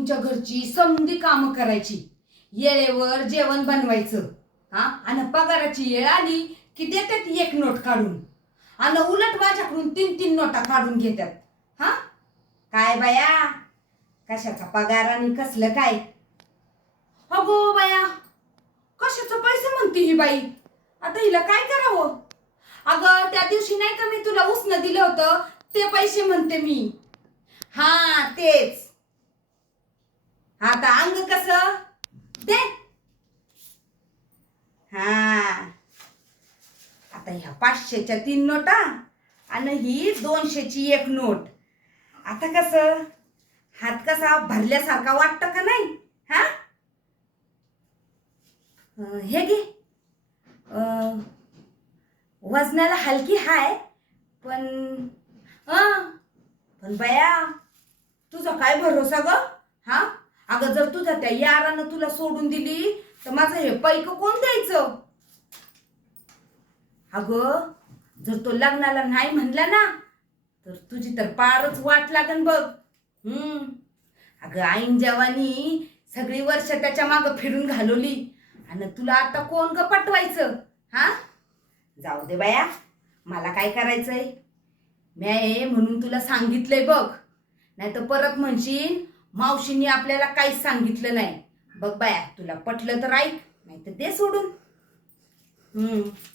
तुमच्या घरची समधी कामं करायची, येळेवर जेवण बनवायचं, हा, आणि पगाराची वेळ आली की देतात एक नोट काढून, आणि उलट माझ्याकडून 3-3 नोटा काढून घेतात. हा, काय बाया, कशाचा पगार आणि कसलं काय? अगो बाया, कशाचं पैसे म्हणते ही बाई? आता हिला काय करावं? अगं त्या दिवशी नाही का मी तुला उसनं दिलं होतं, ते पैसे म्हणते मी. हा तेच. आता अंग कसं दे. हा, आता ह्या 500च्या 3 नोटा आणि ही 200ची 1 नोट. आता कसं हात कसा भरल्यासारखा वाटतं का नाही? हा, हे घे. वजनाला हलकी हाय, पण पण बया, तुझा काय भरोसा ग? हा, अगं जर तुझ्या त्या यारानं तुला सोडून दिली तर माझं हे पैक कोण द्यायचं? अगं जर तो लग्नाला नाही म्हणला ना, तर तुझी तर पारच वाट लागन बघ. अगं आईन जवानी सगळी वर्ष त्याच्या मागं फिरून घालवली, आणि तुला आता कोण ग पटवायचं? हा, जाऊ दे बाया, मला काय करायचंय? मी म्हणून तुला सांगितलंय बघ, नाही तर परत म्हणशील मावशींनी आपल्याला काहीच सांगितलं नाही. बघ बाया, तुला पटलं तर ऐक, नाही तर दे सोडून.